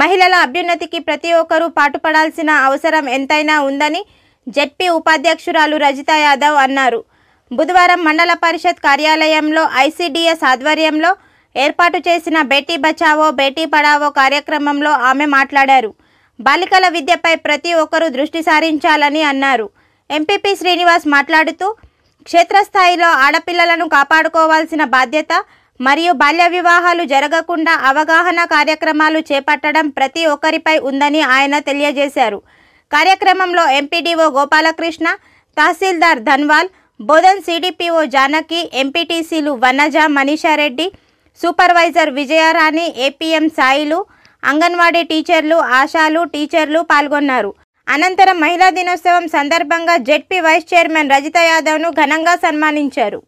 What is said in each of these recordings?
మహిళల అభ్యున్నతికి ప్రతి ఒక్కరూ పాటుపడాల్సిన అవసరం ఎంతైనా ఉందని జెడ్పీ ఉపాధ్యక్షురాలు రజిత యాదవ్ అన్నారు. బుధవారం మండల పరిషత్ కార్యాలయంలో ఐసీడీఎస్ ఆధ్వర్యంలో ఏర్పాటు చేసిన బేటీ బచావో బేటీ పడావో కార్యక్రమంలో ఆమె మాట్లాడారు. బాలికల విద్యపై ప్రతి ఒక్కరూ దృష్టి సారించాలని అన్నారు. ఎంపీపీ శ్రీనివాస్ మాట్లాడుతూ క్షేత్రస్థాయిలో ఆడపిల్లలను కాపాడుకోవాల్సిన బాధ్యత మరియు బాల్య వివాహాలు జరగకుండా అవగాహన కార్యక్రమాలు చేపట్టడం ప్రతి ఒక్కరిపై ఉందని ఆయన తెలియజేశారు. కార్యక్రమంలో ఎంపీడీఓ గోపాలకృష్ణ, తహసీల్దార్ ధన్వాల్, బోధన్ సిడిపిఓ జానకి, ఎంపీటీసీలు వనజ, మనీషారెడ్డి, సూపర్వైజర్ విజయరాణి, ఏపీఎం సాయిలు, అంగన్వాడీ టీచర్లు, ఆశాలు, టీచర్లు పాల్గొన్నారు. అనంతరం మహిళా దినోత్సవం సందర్భంగా జెడ్పీ వైస్ చైర్మన్ రజిత యాదవ్ను ఘనంగా సన్మానించారు.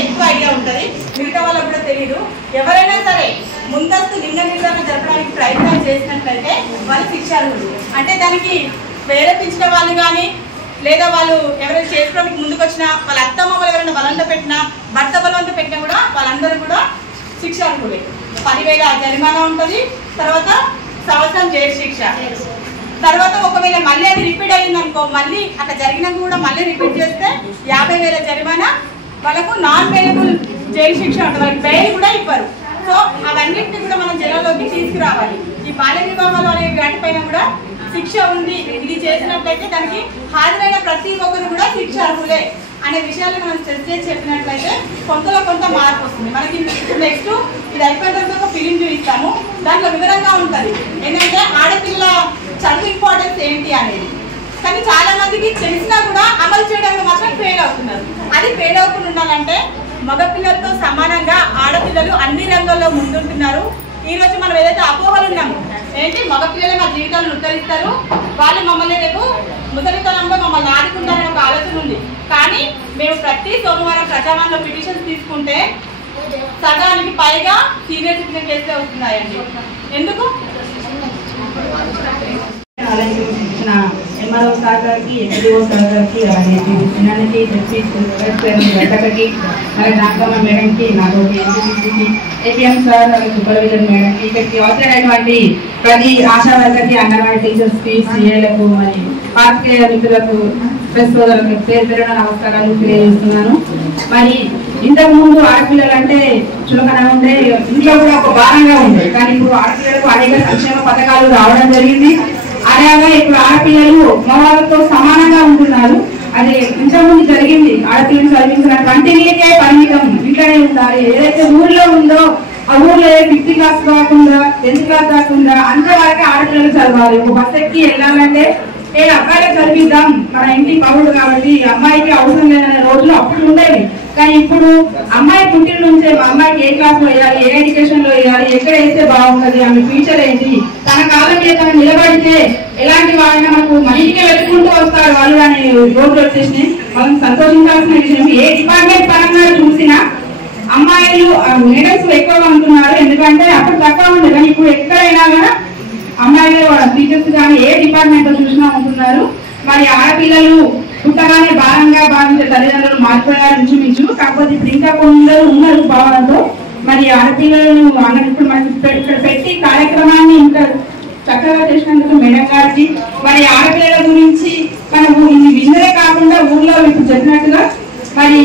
ఎక్కువ ఐడియా ఉంటుంది, మిగతా వాళ్ళకు కూడా తెలియదు. ఎవరైనా సరే ముందస్తు లింగ నిర్ధారణ జరపడానికి ప్రయత్నం చేసినట్లయితే వాళ్ళు శిక్షార్హులు. అంటే దానికి ప్రేరేపించిన వాళ్ళు కానీ లేదా వాళ్ళు ఎవరైనా చేసుకోవడానికి ముందుకు వచ్చినా వాళ్ళ అత్తమ్మలు ఎవరైనా బలంత పెట్టినా భర్త బలవంత పెట్టినా కూడా వాళ్ళందరూ కూడా శిక్షార్హులే. 10,000 జరిమానా ఉంటుంది, తర్వాత సంవత్సరం జైలు శిక్ష. తర్వాత ఒకవేళ మళ్ళీ అది రిపీట్ అయ్యింది అనుకో, మళ్ళీ అట్లా జరిగినాక కూడా మళ్ళీ రిపీట్ చేస్తే 50,000 జరిమానా, వాళ్ళకు నాన్ బెయిలబుల్ జైలు శిక్ష ఉంటుంది, వాళ్ళకి బెయిల్ కూడా ఇవ్వరు. సో అవన్నింటినీ కూడా మనం జైల్లోకి తీసుకురావాలి. ఈ బాల్య వివాహాలు అనే వాటిపైన కూడా శిక్ష ఉంది. ఇది చేసినట్లయితే దానికి హాజరైన ప్రతి ఒక్కరు కూడా శిక్షార్హులే అనే విషయాలు మనం స్ట్రెస్ చేసి చెప్పినట్లయితే కొంతలో కొంత మార్పు వస్తుంది. మనకి నెక్స్ట్ ఇది అయిపోయిన తర్వాత ఒక ఫిలిం చూపిస్తాము, దాంట్లో వివరంగా ఉంటుంది ఏంటంటే ఆడపిల్ల చదువు ఇంపార్టెన్స్ ఏంటి అనేది. కానీ చాలా మందికి తెలిసినా కూడా అమలు చేయడంలో మాత్రం ఫెయిల్ అవుతున్నారు. అది ఫెయిల్ అవ్వకుండా ఉండాలంటే మగపిల్లలతో సమానంగా ఆడపిల్లలు అన్ని రంగాల్లో ముందుంటున్నారు. ఈ రోజు మనం ఏదైతే అపోహలు ఉన్నాము ఏంటి, మగపిల్లలు మా జీవితాలను ఉత్తరిస్తారు, వాళ్ళు మమ్మల్ని రేపు ముసలితనంలో మమ్మల్ని ఆడుకుంటారనే ఒక ఆలోచన ఉంది. కానీ మేము ప్రతి సోమవారం ప్రజావాణిలో పిటిషన్స్ తీసుకుంటే సగానికి పైగా సీనియర్ సిటిజన్ కేసులే వస్తున్నాయండి. ఎందుకు? ఎంఆర్ఓ సార్ గారికి, ఎంపీఓ సార్ గారికి, చిన్నానికి, జడ్పీకి, నాగమ్మ మేడంకి, నాకు ఎంపీటీసీకి, ఏపీఎం సార్, సూపర్వైజర్ మేడంకి, ఇక్కడికి అవసరమైనటువంటి ప్రతి ఆశా వర్గర్కి, అంగన్వాడీ టీచర్స్కి, సీఏలకు, మరి పాత్రికేయ మిత్రులకు, ప్రెస్ సోదరులకు పేరు పేరున నమస్కారాలు తెలియజేస్తున్నాను. మరి ఇంతకు ముందు ఆడపిల్లలు అంటే చులకన ఉండే, ఇంట్లో కూడా ఒక భారంగా ఉండే. కానీ ఇప్పుడు ఆడపిల్లలకు అనేక సంక్షేమ పథకాలు రావడం జరిగింది. అలాగే ఇప్పుడు ఆడపిల్లలు మగవాళ్ళతో సమానంగా ఉంటున్నారు. అది ఇంతకుముందు జరిగింది. ఆడపిల్లలు చదివించినటువంటి నీకే పరిమితం, ఇంట్లోనే ఉండాలి. ఏదైతే ఊర్లో ఉందో ఆ ఊర్లో 50th క్లాస్ కాకుండా 10th క్లాస్ కాకుండా అంతవరకే ఆడపిల్లలు చదవాలి. ఒక బస్ ఎక్కి వెళ్ళాలంటే అబ్బాయిలకు చదివిద్దాం, మన ఇంటి పౌరుడు కాబట్టి అమ్మాయికి అవసరం లేదనే రోజులు అప్పుడు ఉండేవి. కానీ ఇప్పుడు అమ్మాయి పుట్టిన నుంచే మా అమ్మాయికి ఏ క్లాస్ లో వేయాలి, ఏ ఎడ్యుకేషన్ లో వేయాలి, ఎక్కడ వేస్తే బాగుంటుంది, ఆమె ఫ్యూచర్ ఏంటి, తన కాలం మీద తను నిలబడితే ఎలాంటి వాళ్ళని మనకు మన ఇంటికి వెతుకుంటూ వస్తారు వాళ్ళు అని రోజులు వచ్చేసి మనం సంతోషించాల్సిన విషయం. ఏ డిపార్ట్మెంట్ పరంగా చూసినా అమ్మాయిలు మేడమ్స్ ఎక్కువగా ఉంటున్నారు. ఎందుకంటే అప్పుడు తక్కువ ఉంది, కానీ ఇప్పుడు ఎక్కడైనా కూడా అమ్మాయిలు టీచర్స్ కానీ ఏ డిపార్ట్మెంట్ లో చూసినా ఉంటున్నారు. మరి ఆడపిల్లలు పుట్టగానే భారంగా భావించే తల్లిదండ్రులు మారిపోయారు ఇంచుమించు. కాకపోతే ఇప్పుడు ఇంకా కొందరు ఉన్నారు భావనతో. మరి ఆడపిల్లలను ఇప్పుడు మనకి ఇక్కడ పెట్టి కార్యక్రమాన్ని ఇంకా చక్కగా చేసినందుకు మేడం గారికి, మరి ఆడపిల్లల గురించి మనం విన్నరే కాకుండా ఊర్లో ఇప్పుడు చెప్పినట్టుగా మరి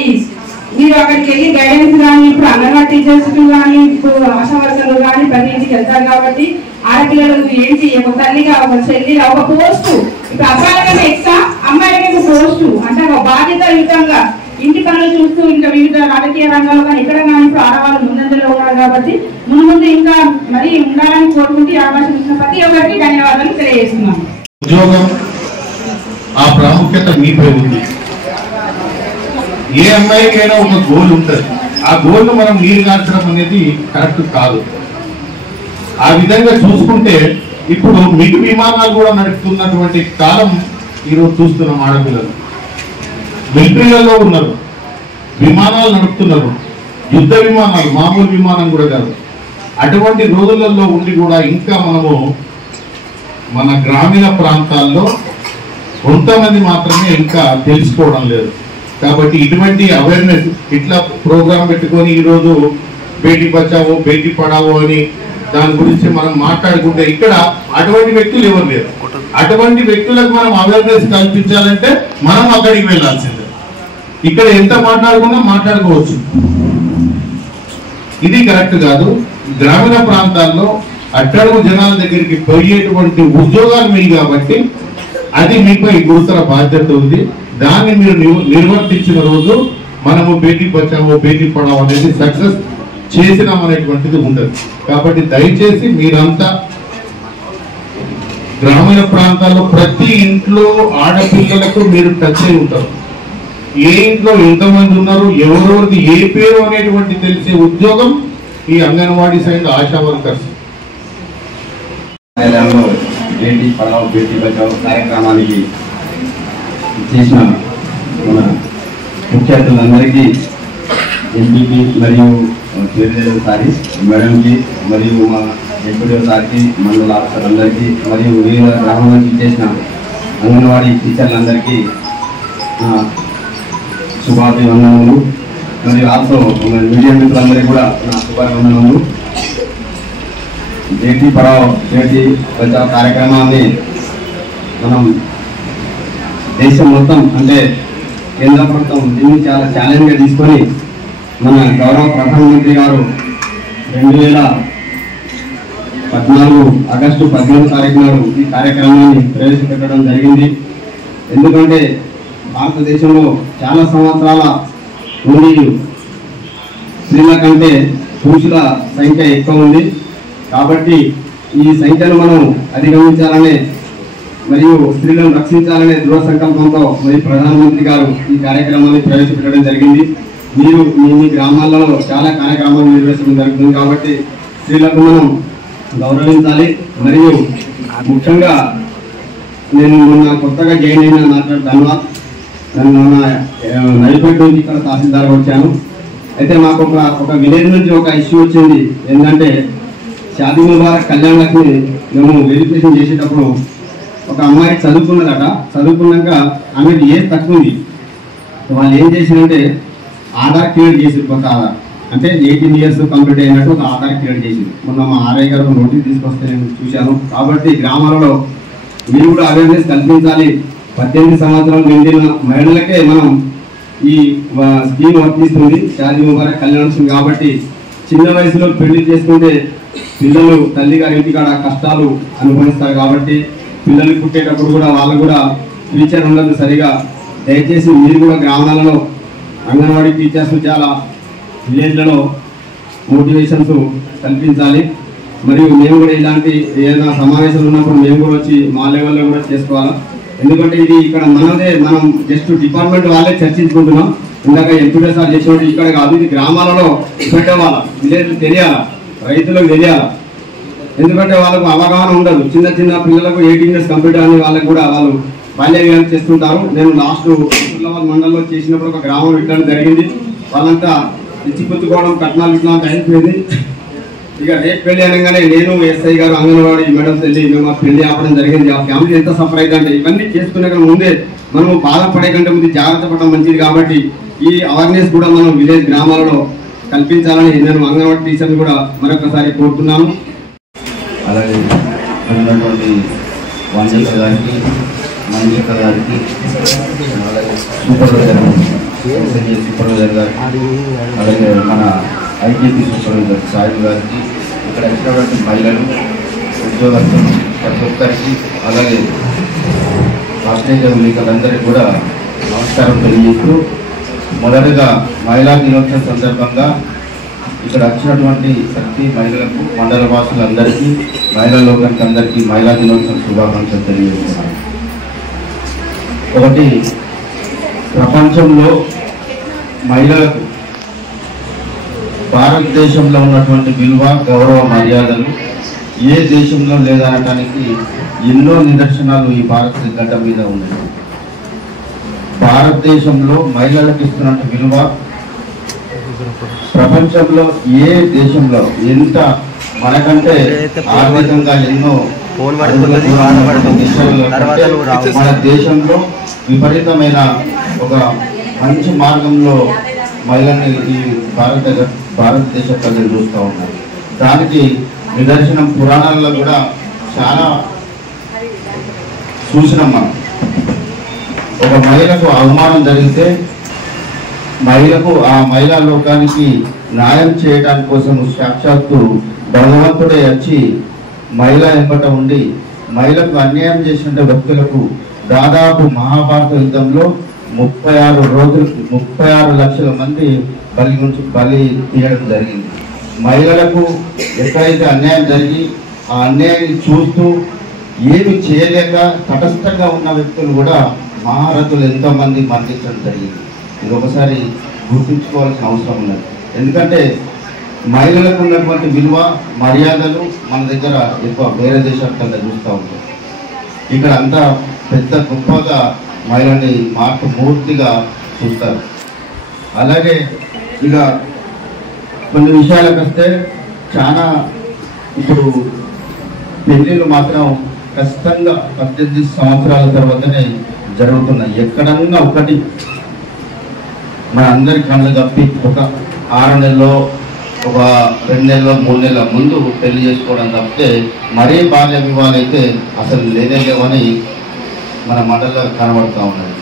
మీరు అక్కడికి వెళ్ళి గైడెన్స్ కానీ, ఇప్పుడు అంగన్వాడీ టీచర్స్ కానీ, ఇప్పుడు ఆశా వర్కర్లు కానీ ప్రతి ఇంటికి వెళ్తారు. కాబట్టి ఆడపిల్లలు ఏంటి, ఒక తల్లిగా, ఒక చెల్లిగా, ఒక పోస్టు, ఇప్పుడు అబ్బాయిలకైనా ఎక్స్ట్రా అమ్మాయిలకైనా పోస్టు, అంటే ఒక బాధ్యతాయుతంగా ఇంటి పనులు చూస్తూ ఇంకా వివిధ రాజకీయ రంగాల్లో కానీ ఎక్కడ కానీ ఇప్పుడు ఆడవాళ్ళు ముందంజలో ఉన్నారు. కాబట్టి ముందు ఇంకా మరి ఉండాలని కోరుకుంటూ అవకాశం ఇచ్చిన ప్రతి ఒక్కరికి ధన్యవాదాలు తెలియజేస్తున్నాను. ఉద్యోగం ఆ ప్రాముఖ్యత మీపై ఉంది. ఏ అమ్మాయికైనా ఒక గోల్ ఉంటుంది. ఆ గోల్ మనం నీరు గార్చడం అనేది కరెక్ట్ కాదు. ఆ విధంగా చూసుకుంటే ఇప్పుడు మిగు విమానాలు కూడా నడుపుతున్నటువంటి కాలం ఈరోజు చూస్తున్నాం. ఆడపిల్లలు మిలిటరీలలో ఉన్నారు, విమానాలు నడుపుతున్నారు, యుద్ధ విమానాలు, మామూలు విమానం కూడా కాదు. అటువంటి రోజులలో ఉండి కూడా ఇంకా మనము మన గ్రామీణ ప్రాంతాల్లో కొంతమంది మాత్రమే ఇంకా తెలుసుకోవడం లేదు. కాబట్టి ఇటువంటి అవేర్నెస్ ఇట్లా ప్రోగ్రాం పెట్టుకొని ఈరోజు బేటీ బచావో బేటీ పడావో అని దాని గురించి మనం మాట్లాడుకుంటే ఇక్కడ అటువంటి వ్యక్తులు ఎవరు లేరు. అటువంటి వ్యక్తులకు మనం అవేర్నెస్ కల్పించాలంటే మనం అక్కడికి వెళ్ళాల్సిందే. ఇక్కడ ఎంత మాట్లాడుకున్నా మాట్లాడుకోవచ్చు, ఇది కరెక్ట్ కాదు. గ్రామీణ ప్రాంతాల్లో అట్టడుగు జనాల దగ్గరికి పోయేటువంటి ఉద్యోగాలు మీ కాబట్టి అది మీపై గురుతర బాధ్యత ఉంది. దాన్ని మీరు నిర్వర్తించిన రోజు మనము బేటీ బచావో బేటీ పడావో అనేది సక్సెస్ చేసినాం అనేటువంటిది ఉండదు. కాబట్టి దయచేసి మీరంతా గ్రామీణ ప్రాంతాల్లో ప్రతి ఇంట్లో ఆడపిల్లలకు మీరు టచ్ అయి ఉంటారు. ఏ ఇంట్లో ఎంతమంది ఉన్నారు, ఎవరెవరిది ఏ పేరు అనేటువంటి తెలిసే ఉద్యోగం ఈ అంగన్వాడీస్ అండ్ ఆశా వర్కర్స్. బేటీ పడావో బేటీ బచావో కార్యక్రమానికి చేసిన మన ముఖ్య అతిథులందరికీ, ఎంపీపీ మరియు పేరు సారి మేడంకి మరియు మా ఎంపీడీ సార్కి, మండల ఆఫీసర్లందరికీ మరియు వివిధ గ్రామాల నుంచి చేసిన అంగన్వాడీ టీచర్లందరికీ శుభాభివందనములు. మరియు ఆల్సో మీడియా మిత్రులందరికీ కూడా నా శుభాభివందనములు. బేటీ పడావో బేటీ బచావో కార్యక్రమాన్ని మనం దేశం మొత్తం అంటే కేంద్ర ప్రభుత్వం దీన్ని చాలా ఛాలెంజ్గా తీసుకొని మన గౌరవ ప్రధానమంత్రి గారు 2014 ఆగస్టు 15వ తారీఖు నాడు ఈ కార్యక్రమాన్ని ప్రవేశపెట్టడం జరిగింది. ఎందుకంటే భారతదేశంలో చాలా సంవత్సరాల నుండి స్త్రీల కంటే పురుషుల సంఖ్య ఎక్కువ ఉంది. కాబట్టి ఈ సంఖ్యను మనం అధిగమించాలనే మరియు స్త్రీలను రక్షించాలనే దృఢ సంకల్పంతో మరి ప్రధానమంత్రి గారు ఈ కార్యక్రమాన్ని ప్రవేశపెట్టడం జరిగింది. మీరు మీ గ్రామాలలో చాలా కార్యక్రమాలు నిర్వహించడం జరుగుతుంది. కాబట్టి స్త్రీలకు మనం గౌరవించాలి. మరియు ముఖ్యంగా నేను మొన్న కొత్తగా జాయిన్ అయిన ధన్యవాద్. నేను మొన్న నైపేట నుంచి ఇక్కడ తహసీల్దార్గా వచ్చాను. అయితే మాకు ఒక విలేజ్ నుంచి ఒక ఇష్యూ వచ్చింది. ఏంటంటే షాదీ ముబారక్ కళ్యాణ్ లక్ష్మి మేము వెరిఫికేషన్ చేసేటప్పుడు ఒక అమ్మాయి చదువుకున్నదట. చదువుకున్నాక ఆమెకి ఏజ్ తక్కువ ఉంది. వాళ్ళు ఏం చేసిందంటే ఆధార్ క్రియేట్ చేసారు. కొత్త ఆధార్ అంటే 18 years కంప్లీట్ అయినట్టు ఒక ఆధార్ క్రియేట్ చేసింది. మొన్న మా ఆర్ఐ గారు నోటీస్ తీసుకొస్తే నేను చూశాను. కాబట్టి గ్రామాలలో మీరు కూడా అవేర్నెస్ కల్పించాలి. 18 సంవత్సరాలు నిండిన మహిళలకే మనం ఈ స్కీమ్ వర్తిస్తుంది, షాదీ ముబారక్ కళ్యాణం. కాబట్టి చిన్న వయసులో పెళ్లి చేసుకుంటే పిల్లలు తల్లి గారి ఇంటికాడ కష్టాలు అనుభవిస్తారు. కాబట్టి పిల్లలు పుట్టేటప్పుడు కూడా వాళ్ళు కూడా ఫ్యూచర్ ఉండదు సరిగా. దయచేసి మీరు కూడా గ్రామాలలో అంగన్వాడీ టీచర్స్ చాలా విలేజ్లలో మోటివేషన్స్ కల్పించాలి. మరియు మేము కూడా ఇలాంటి ఏదైనా సమావేశాలు ఉన్నప్పుడు మేము కూడా వచ్చి మా లెవెల్లో కూడా చేసుకోవాలి. ఎందుకంటే ఇది ఇక్కడ మనం జస్ట్ డిపార్ట్మెంట్ వాళ్ళే చర్చించుకుంటున్నాం. ఇందాక ఎంపీడీ సార్ చేసినట్టు ఇక్కడ కాదు, ఇది గ్రామాలలో పెట్టేవాళ్ళ విలేజ్ తెలియాలా, రైతులకు తెలియాలా. ఎందుకంటే వాళ్ళకు అవగాహన ఉండదు. చిన్న చిన్న పిల్లలకు 18 years కంప్లీట్ అని వాళ్ళకు కూడా వాళ్ళు బాల్య వివాహం చేస్తుంటారు. నేను లాస్ట్ హుజూరాబాద్ మండలంలో చేసినప్పుడు ఒక గ్రామం ఇట్లా జరిగింది. వాళ్ళంతా ఇచ్చిపుచ్చుకోవడం కట్నాలు ఇట్లా అయిపోయింది. ఇక రేపు పెళ్లి అనగానే నేను ఎస్ఐ గారు అంగన్వాడీ మేడమ్స్ వెళ్ళి మేము పెళ్లి ఆపడం జరిగింది. ఆ ఫ్యామిలీ ఎంత సఫర్ అయితే ఇవన్నీ చేసుకునే ముందే మనము బాధపడే కంటే ముందు జాగ్రత్త పడడం మంచిది. కాబట్టి ఈ అవేర్నెస్ కూడా మనం విలేజ్ గ్రామాలలో కల్పించాలని నేను అంగన్వాడీ టీచర్ని కూడా మరొకసారి కోరుతున్నాను. అలాగే ఉన్నటువంటి వాణిజ్య గారికి, మంజక్క గారికి, అలాగే సూపర్వైజర్ గారికి, అలాగే మన ఐటీపీ సూపర్వైజర్ సాయి గారికి, ఇక్కడ వచ్చినటువంటి మహిళలు, ఉద్యోగస్తులు ప్రతి ఒక్కరికి, అలాగే రాష్ట్రీయ ఎన్నికలందరికీ కూడా నమస్కారం తెలియజేస్తూ, మొదటగా మహిళా దినోత్సవం సందర్భంగా ఇక్కడ వచ్చినటువంటి శక్తి మహిళలకు, మండల వాసులందరికీ, మహిళా లోకానికి అందరికీ మహిళా దినోత్సవం శుభాకాంక్షలు తెలియజేస్తున్నాను. ఒకటి, ప్రపంచంలో మహిళలకు భారతదేశంలో ఉన్నటువంటి విలువ, గౌరవ మర్యాదలు ఏ దేశంలో లేదనటానికి ఎన్నో నిదర్శనాలు ఈ భారత గడ్డ మీద ఉన్నాయి. భారతదేశంలో మహిళలకు ఇస్తున్న విలువ ప్రపంచంలో ఏ దేశంలో ఎంత మనకంటే ఆర్థికంగా ఎన్నో మన దేశంలో విపరీతమైన ఒక మంచి మార్గంలో మహిళల్ని ఈ భారతదేశ ప్రజలు చూస్తూ ఉన్నారు. దానికి నిదర్శనం పురాణాల్లో కూడా చాలా చూసినాం మనం. ఒక మహిళకు అవమానం జరిగితే మహిళకు ఆ మహిళా లోకానికి న్యాయం చేయడానికి కోసం సాక్షాత్తు భగవంతుడే వచ్చి మహిళ ఎంబట ఉండి మహిళకు అన్యాయం చేసిన వ్యక్తులకు దాదాపు మహాభారత యుద్ధంలో 36 లక్షల మంది బలి తీయడం జరిగింది. మహిళలకు ఎక్కడైతే అన్యాయం జరిగి ఆ అన్యాయాన్ని చూస్తూ ఏమి చేయలేక తటస్థంగా ఉన్న వ్యక్తులు కూడా మహారథులు ఎంతో మంది మరణించడం జరిగింది. ఇది ఒకసారి గుర్తుంచుకోవాల్సిన అవసరం ఉన్నది. ఎందుకంటే మహిళలకు ఉన్నటువంటి విలువ మర్యాదలు మన దగ్గర ఎక్కువ వేరే దేశాల కన్నా చూస్తూ ఉంటాం. ఇక్కడ అంతా పెద్ద గొప్పగా మహిళని మూర్తిగా చూస్తారు. అలాగే ఇక కొన్ని విషయాలకు వస్తే చాలా ఇప్పుడు పెళ్ళిళ్ళు మాత్రం ఖచ్చితంగా 18 సంవత్సరాల తర్వాతనే జరుగుతున్నాయి. ఎక్కడన్నా ఒకటి మన అందరి కళ్ళు కప్పి ఒక 6 నెలలో ఒక 2 నెలలో 3 నెలల ముందు పెళ్లి చేసుకోవడం తప్పితే మరీ బాల్య వివాహాలు అయితే అసలు లేనేలేవని మన మండలిలో కనబడుతూ ఉన్నది.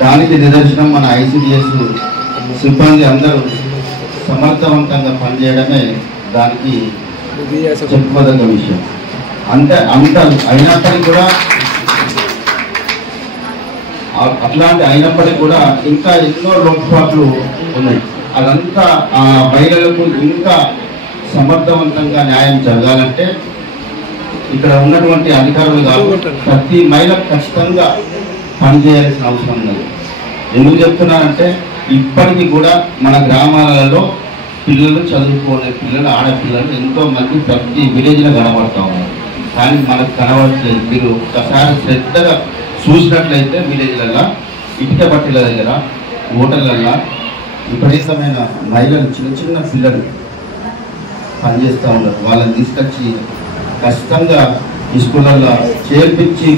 దానికి నిదర్శనం మన ICDS సిబ్బంది అందరూ సమర్థవంతంగా పనిచేయడమే దానికి చెప్పుకోదగ్గ విషయం. అంత అయినప్పటికీ కూడా అయినప్పటికీ కూడా ఇంకా ఎన్నో లోటుపాట్లు ఉన్నాయి. అదంతా ఆ మహిళలకు ఇంకా సమర్థవంతంగా న్యాయం జరగాలంటే ఇక్కడ ఉన్నటువంటి అధికారులు కాదు ప్రతి మహిళ ఖచ్చితంగా పనిచేయాల్సిన అవసరం ఉన్నది. ఎందుకు చెప్తున్నానంటే ఇప్పటికీ కూడా మన గ్రామాలలో పిల్లలు చదువుకోలే పిల్లలు ఆడపిల్లలు ఎంతో మంది ప్రతి విలేజ్లో కనబడతా ఉన్నారు. కానీ మనకు కనబడట్లేదు. మీరు ఒకసారి శ్రద్ధగా చూసినట్లయితే విలేజ్లలో ఇటుక బట్టల దగ్గర హోటళ్ళల్లో విపరీతమైన మహిళలు చిన్న పిల్లలు పనిచేస్తూ ఉన్నారు. వాళ్ళని తీసుకొచ్చి ఖచ్చితంగా ఈ స్కూళ్ళల్లో చేర్పించి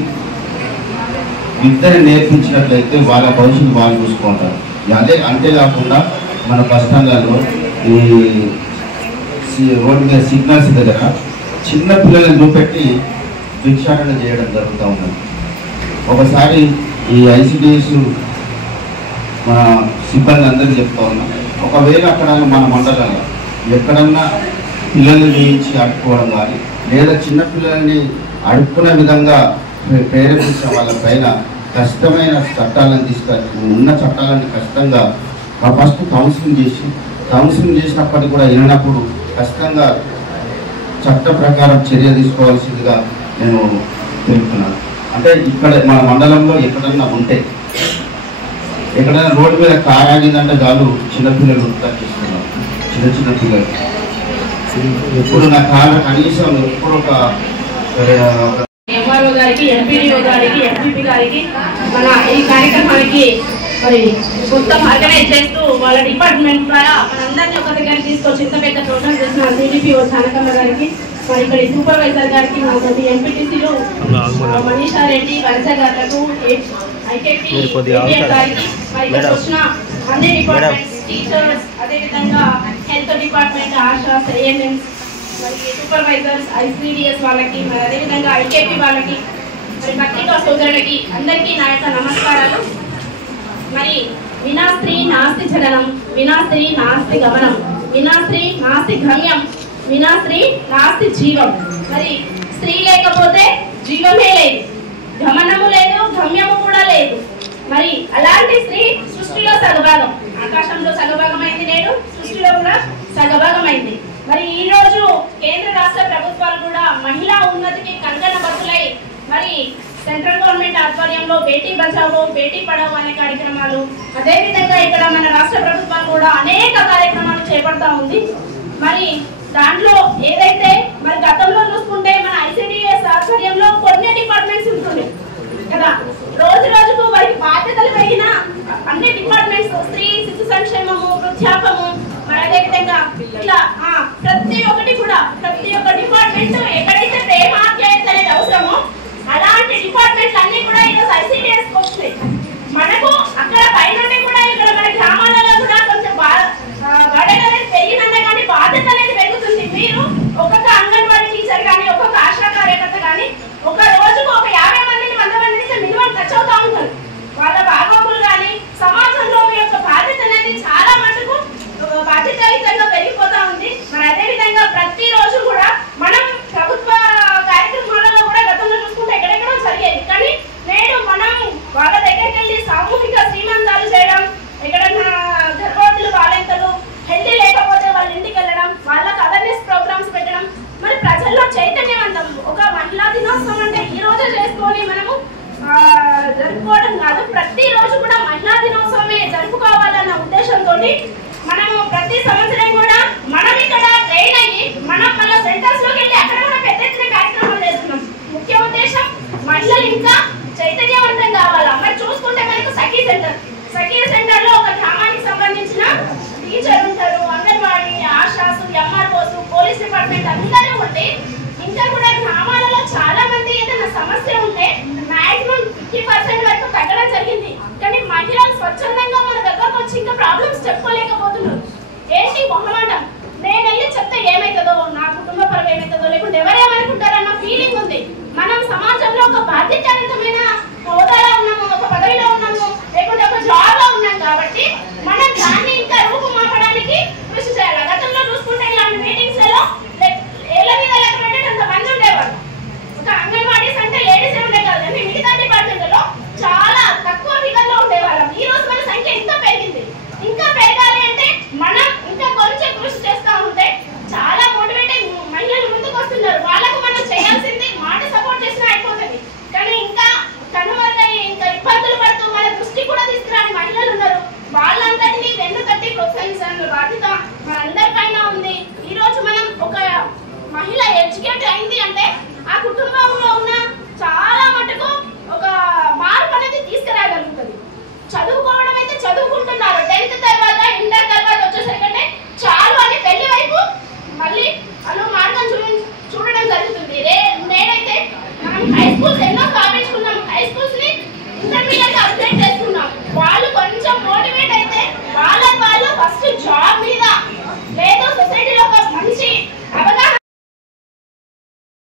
విద్యను నేర్పించినట్లయితే వాళ్ళ భవిష్యత్తు వాళ్ళు చూసుకుంటారు. అదే అంతేకాకుండా మన బస్టాండ్లలో ఈ రోడ్డు మీద సిగ్నల్స్ దగ్గర చిన్న పిల్లలను చూపెట్టి భిక్షాటన చేయడం జరుగుతూ ఉన్నది. ఒకసారి ఈ ICDS మన సిబ్బంది అందరికీ చెప్తా ఉన్నాం, ఒకవేళ అక్కడ మన మండలంలో ఎక్కడన్నా పిల్లల్ని వేయించి అడుక్కోవడం కానీ లేదా చిన్నపిల్లల్ని అడుక్కునే విధంగా ప్రేరేపించిన వాళ్ళ పైన కష్టమైన చట్టాలను తీసుకొచ్చి ఉన్న చట్టాలను ఖచ్చితంగా ఫస్ట్ కౌన్సిలింగ్ చేసినప్పటికీ కూడా వినప్పుడు ఖచ్చితంగా చట్ట ప్రకారం చర్య తీసుకోవాల్సిందిగా నేను తెలుపుతున్నాను. అంటే ఇక్కడ మన మండలంలో ఎక్కడన్నా ఉంటే ఎక్కడైనా రోడ్డు మీద కార్ ఆగిందంటే చాలు చిన్నపిల్లలు తగ్గిస్తున్నారు. చిన్న పిల్లలు ఇప్పుడు నా కారు కనీసం ఎప్పుడు ఒక MRO గారికి, MPDO గారికి, MPP గారికి మన ఈ కార్యక్రమానికి మరి మొత్తం ఆర్గనైజ్ చేస్తూ వాళ్ళ డిపార్ట్మెంట్ ద్వారా మనందరినీ ఒక దగ్గర తీసుకొచ్చి ఇంత పెద్ద ప్రోగ్రామ్ చేసిన CDPO జానకమ్మ గారికి, మరి ఇక్కడ సూపర్వైజర్ గారికి, మనతోటి ఎంపీటీసీలు మనీషా రెడ్డి, వరస గారులకు, IKP గారికి, మరి ఇక్కడ వచ్చిన అన్ని డిపార్ట్మెంట్స్ టీచర్స్, అదేవిధంగా హెల్త్ డిపార్ట్మెంట్, ఆశా, ANMs, మరి సూపర్వైజర్స్, ICDS వాళ్ళకి, మరి అదేవిధంగా IKP వాళ్ళకి, మరి పత్రికా సోదరులకి అందరికీ నా యొక్క నమస్కారాలు. మరి వినా స్త్రీ నాస్తి జననం, వినా స్త్రీ నాస్తి గమనం, వినా స్త్రీ నాస్తి గమ్యం, వినా స్త్రీ నాస్తి జీవం. మరి స్త్రీ లేకపోతే జీవమే లేదు, గమనము లేదు, గమ్యము కూడా లేదు. మరి అలాంటి స్త్రీ సృష్టిలో సగభాగం, ఆకాశంలో సగభాగమైంది నేడు, సృష్టిలో కూడా సగభాగమైంది. మరి ఈ రోజు కేంద్ర రాష్ట్ర ప్రభుత్వాలు కూడా మహిళా ఉన్నతికి కంకణబద్ధులై మరి సెంట్రల్ గవర్నమెంట్ ఆధ్వర్యంలో బేటీ బచావో బేటీ పడావో అనే కార్యక్రమాలు, అదేవిధంగా ఇక్కడ మన రాష్ట్ర ప్రభుత్వం కూడా అనేక కార్యక్రమాలు చేపడతా ఉంది. మరి దాంట్లో ఏదైతే మరి గతంలో చూసుకుంటే మన ICDS ఆధ్వర్యంలో కొన్ని డిపార్ట్మెంట్స్ ఉంటుండే కదా, రోజు రోజుకు వారికి బాధ్యతలు పెరిగిన అన్ని డిపార్ట్మెంట్స్, స్త్రీ శిశు సంక్షేమము, వృద్ధాపము, మరి అదేవిధంగా ఇట్లా ప్రతి ఒక్కటి కూడా ప్రతి ఒక్క డిపార్ట్మెంట్ ఎక్కడైతే ప్రేమ ఆప్యాయత అనేది అవసరమో అలాంటి డిపార్ట్మెంట్లు అన్ని కూడా ఈరోజు ICDS వస్తున్నాయి. మనకు అక్కడ పైన కూడా ఇక్కడ మన గ్రామాలలో కూడా కొంచెం బర్డెన్ అనేది పెరిగినంత కానీ బాధ్యత అనేది పెరుగుతుంది. మీరు ఒక్కొక్క టీచర్ ఉంటారు, అంగన్వాడీ, ఆశాసు, ఎంఆర్ఓస్, పోలీస్ డిపార్ట్మెంట్ అందరూ ఉంటే ఇంకా కూడా గ్రామాలలో చాలా మంది ఏదైనా సమస్య ఉంటే మాక్సిమం 50% వరకు తగ్గడం జరిగింది. కానీ మహిళలు స్వచ్ఛందంగా మన దగ్గరకు వచ్చి ఇంకా ప్రాబ్లమ్స్ చెప్పుకోలేకపోతున్నారు. ఏంటి మొహమాటం, నేను వెళ్ళి చెప్తే ఏమవుతుందో, నా కుటుంబ పరంగా ఏమవుతుందో, లేకుంటే ఎవరేమనుకుంటారన్న ఫీలింగ్ ఉంది. మనం సమాజంలో ఒక బాధ్యతాయుతమైన హోదాలో ఉన్నాము, ఒక పదవిలో ఉన్నాము, లేకుంటే ఒక జాబ్ లో ఉన్నాం కాబట్టి మనం దాన్ని ఇంకా రూపుమాపడానికి కృషి చేయాలి. గతంలో చూసుకుంటే ఇలాంటి మీటింగ్స్ లలో ఏళ్ళ మీద లెక్క పెట్టేటంత మంది ఉండేవారు. ఒక అంగన్వాడీస్ అంటే లేడీస్ ఉండే కాదు, మిగతా డిపార్ట్మెంట్లలో చాలా తక్కువ ఫిగర్లో ఉండేవాళ్ళం. ఈ రోజు మన సంఖ్య ఇంకా పెరిగింది. ఇంకా పెరగాలి అంటే మనం ఇంకా కొంచెం కృషి చేస్తూ ఉంటే చాలా మోటివేట్ అయ్యి మహిళలు ముందుకు వస్తున్నారు. వాళ్ళకు మనం చేయాల్సింది మాట సపోర్ట్ చేసినా అయిపోతుంది. కానీ ఇంకా కనుమరుగయ్యి ఇంకా ఇబ్బందులు పడుతూ వాళ్ళ దృష్టి కూడా తీసుకురాని మహిళలు ఉన్నారు. వాళ్ళందరినీ వెన్ను తట్టి ప్రోత్సహించాల్సిన బాధ్యత మనందరిపైన ఉంది. ఈ రోజు మనం ఒక మహిళ ఎడ్యుకేట్ అయింది అంటే ఆ కుటుంబంలో ఉన్న చాలా